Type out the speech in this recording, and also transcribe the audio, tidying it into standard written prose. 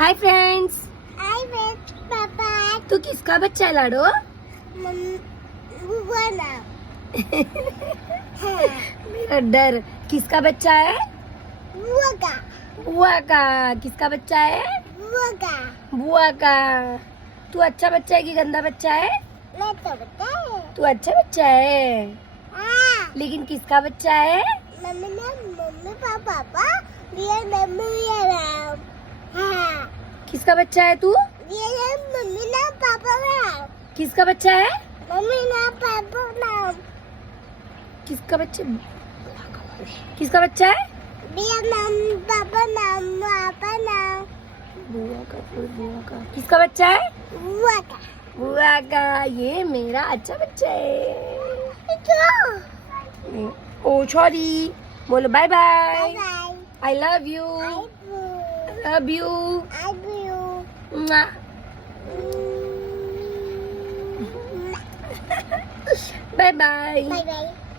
Hi friends, आई बेट पापा तू किसका बच्चा है लाडो? बुआ नाम मेरा डर। किसका बच्चा है? बुआ का बुआ का। किसका बच्चा है? बुआ का बुआ का। तू अच्छा बच्चा है कि गंदा बच्चा है? मैं तो बताए तू अच्छा बच्चा है, लेकिन किसका बच्चा है? मम्मी पापा ये मम्मी नाम हाँ किसका बच्चा है तू? ये मम्मी नाम पापा नाम किसका बच्चा है? मम्मी नाम पापा नाम किसका बच्चा? किसका बच्चा है? ये नाम पापा नाम बुआ का। फिर बुआ का। किसका बच्चा है? बुआ का बुआ का। ये मेरा अच्छा बच्चा है। क्यों ओ सॉरी, बोलो bye bye. Bye I love you. Love you. I will. Bye bye. Bye bye.